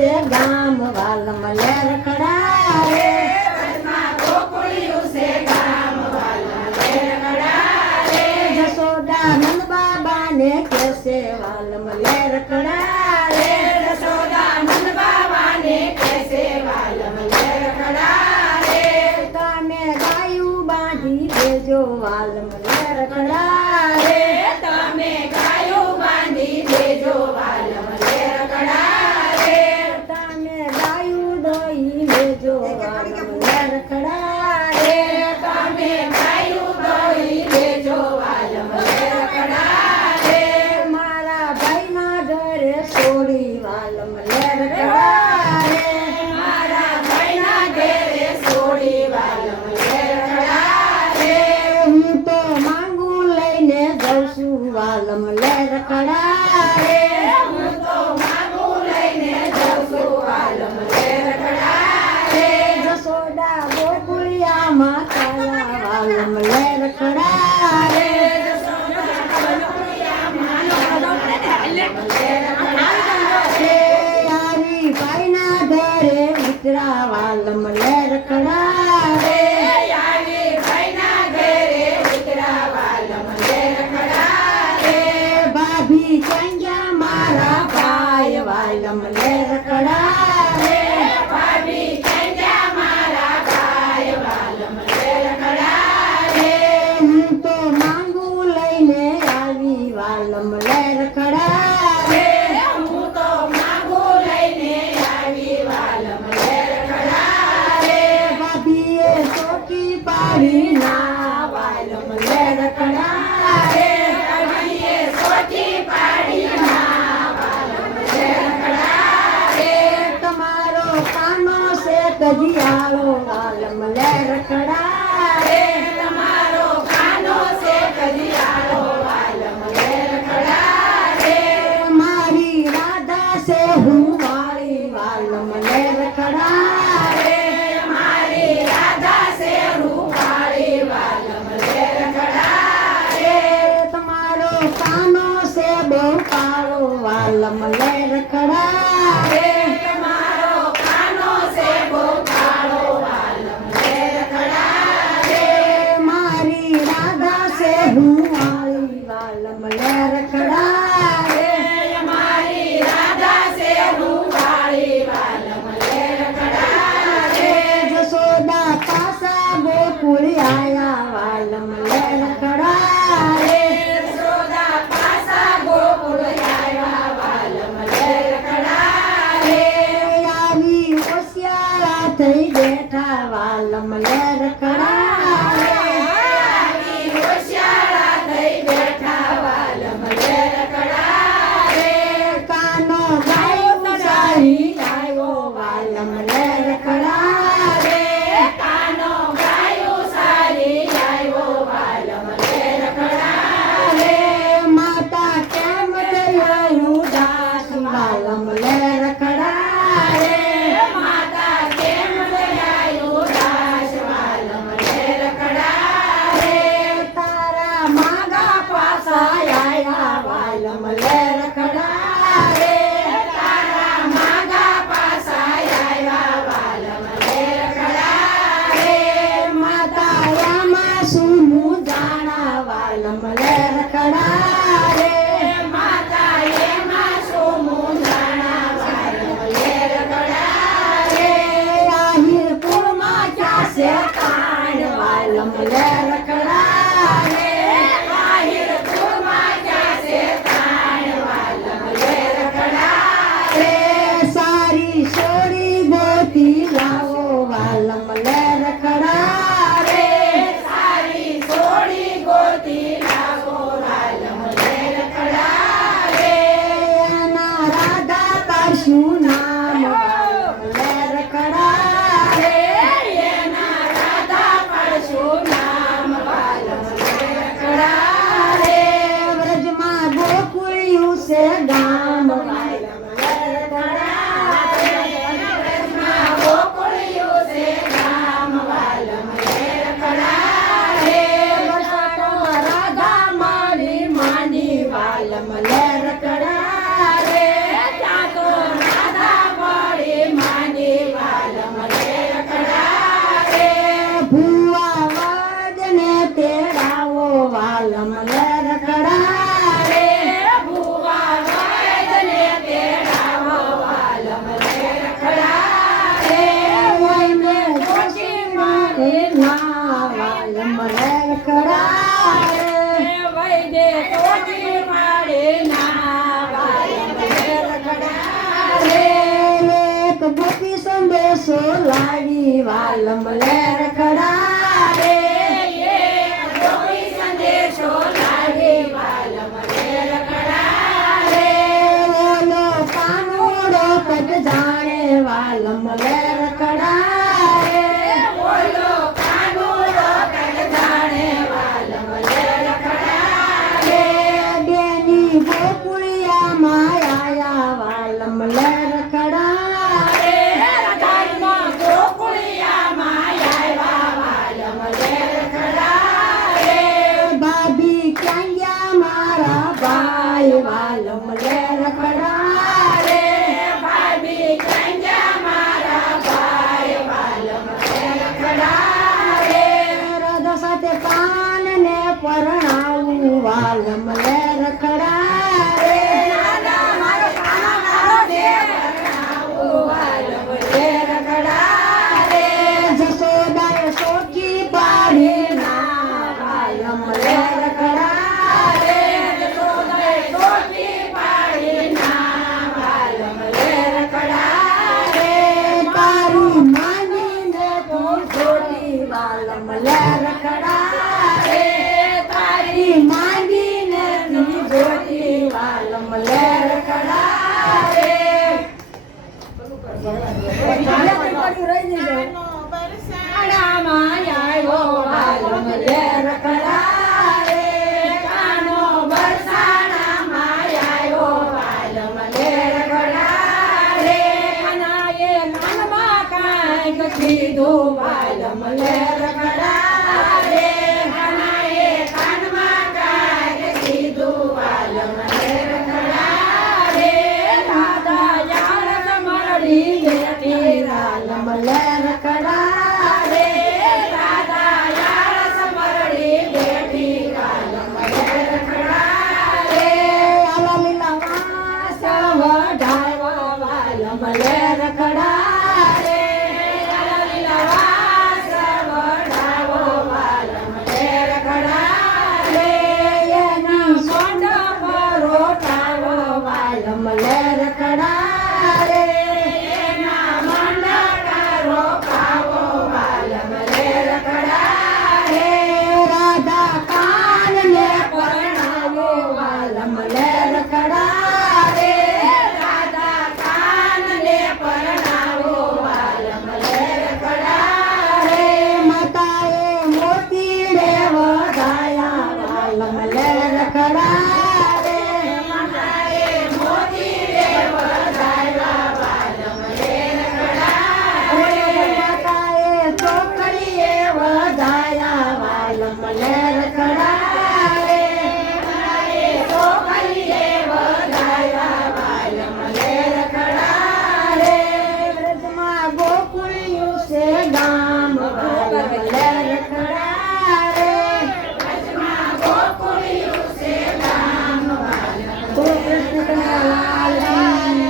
છે ગામ વાલમ લે રખડા રે વ્રજમાં ગોકુળિયું છે ગામ વાલમ લે રખડા રે જશોદા નંદ બાબાને કેસે વાલમ લે રખડા રે જશોદાનંદ બાબાને કહેશે વાલમ લે રખડા રે તમે ગાયું બાંધી દેજો વાલમ લે રખડા રે તમે ગાયું બાંધી દેજો વાલમ લે રખડા રે તમે ગાયું દોઈ લેજો વાલમ લે રખડા રે તમે ગાયું દોઈ દેજો વાલમ લે રખડા રે મારા ભાઈના ઘરે છોડી વાલમ લે રખડા રે મારા ભાઈના ઘેરે છોડી વાલમ લે રખડા રે હું તો માંગુ લઈને જઉં છું વાલમ લે રખડા રે હું તો માંગુ લઈને જઉં છું વાલમ લે રખડા રે જશોદા ગોકુળિયામાં કાલા વાલમ લે રખડા રે યારી ભાઈના ઘરે ઉતરા વાલમ લે રખડા રે આવી ભાઈના ઘેરે ઉતરા વાલમ લે રખડા રે ભાભી ચંજા મારા ભાઈ વાલમ લે રખડા રે ભાભી કંજા મારા ભાઈ વાલમ લે રખડા રે હું તો માંગુ લઈને આવી વાલમ લે રખડા રે હું તો માંગુ લઈને આવી વાલમ લે રખડા રે ભાભીએ ચોકી પાડી ના વાલમ લે રખડા રે ભાભીએ સોટી પાડી ના વાલમ લે રખડા રે તમારો કાનો છે કજિયાળો વાલમ લે રખડા રે તમારો કાનો છે કજિયાળો વાલમ લે રખડા રે મારી રાધા છે હું વાળી વાલમ લે રખડા રે મારી રાધા છે રૂપાળી વાલમ લે રખડા રે તમારો કાનો છે બહુ કાળો વાલમ લે રખડા રે તમારો કાનો છે બહુ કાળો વાલમ લે રખડા રે મારી રાધા છે હું વાળી વાલમ લે રખડા રે મારી રાધા છે રૂપાળી વાલમ લે રખડા રે જશોદા પાસા ગોકુળ આયા વાલમ લે રખડા રે યશોદા પાસા ગોકુળ આવ્યા વાલમ લે રખડા રે આવી હોશિયારા થઈ બેઠા વાલમ લે રખડા રે આવી હોશિયારા થઈ બેઠા વાલમ લે રખડા રે કાનો ગાયો સારી આવ્યો વાલમ લે રખડા રે કાનો ગાયું સારી આવ્યો વાલમ લે રખડા રે માતા કેમ થયું દાસ વાલમ લે રખડા રે માતા કેમ થયાયું દાસ વાલમ લે રખડા રે તારા માગા પાસા આયા વાલમ લે રખડા રે તારા માગા પાસા આવ્યા વાલમ લે રખડા રે માતા યામાં સુનું જાણા વાલમ લે રખડા રે માતા એમાં સોમું જાણા વાલમ લે રખડા રે આહિર કુળમાં ક્યાં છે કાંડ વાલમ લે રખડા રે આહિર કુળમાં ક્યાં છે તાણ વાલમ લે રખડા રે સારી સોરી ગોતી લાવો વાલમ લે રખડા રે સારી સોડી ગોતી લાવો વાલમ લે રખડા રે એના રાધા પાશું નામ વાલમ લે રખડા રે એના રાધા પડશું નામ વાલમ લે રખડા રે વ્રજમાં ગોકુળિયું છે ગામ વાલમ લે રખડા રે વ્રજમાં ગોકુળિયું છે ગામ વાલમ લે રખડા રે વરસાતો રાધા મારી માની વાલમ લે રખડા રે ત્યાં તો રાધા ગોપી સંદેશો લાવી વાલમ લે રખડા રે ગોપી સંદેશો લાવી વાલમ લે રખડા રે ઓલો કાનુડો કટ જાણે વાલમ લે રખડા રે બોલો કાનુડો કટ જાણે વાલમ લે રખડા રે બેની ગોકુળિયા માયા વાલમ લે રખડા રે રાધામાં ગોકુળિયામાં આવ્યા વાલમ લે રખડા રે ભાભી ક્યાં ગયા મારા ભાઈ વાલમ લે રખડા રે ભાભી કંજા મારા ભાઈ વાલમ લે રખડા રે રાધા સાથે પાન ને પરણાવું વાલમ લે રખડા રે દાદા મારો કાનો દે પરણાવું વાલમ લે રખડા રે જસોદાએ સોખી પાડી ના વાલમ લે રખડા રે જસોદાએ સોટી પાડી ના વાલમ લે રખડા રે તારી માનીને તું છોડી વાલમ લે રખડા રે તારી માંગીને તું જોડી વાલમ લે રખડા રે કાનામાં આવ્યો વાલમ લે રખડા રે કાનો બરસાણામાં આવ્યો વાલમ લે રખડા રે કાનાએ કાનમાં કાંઈક કીધું વાલમ લે રખડા રે કાનાએ કાનમાં કાંઈક કીધું વાલમ લે રખડા રે દાદા યાર મરડી બેટી વાલમ લે રખડા રે દાદા યાર સમરડી બેઠી વાલમ લે રખડા રે આલા લીલા વાસ વઢાવ્યા વાલમ લે રખડા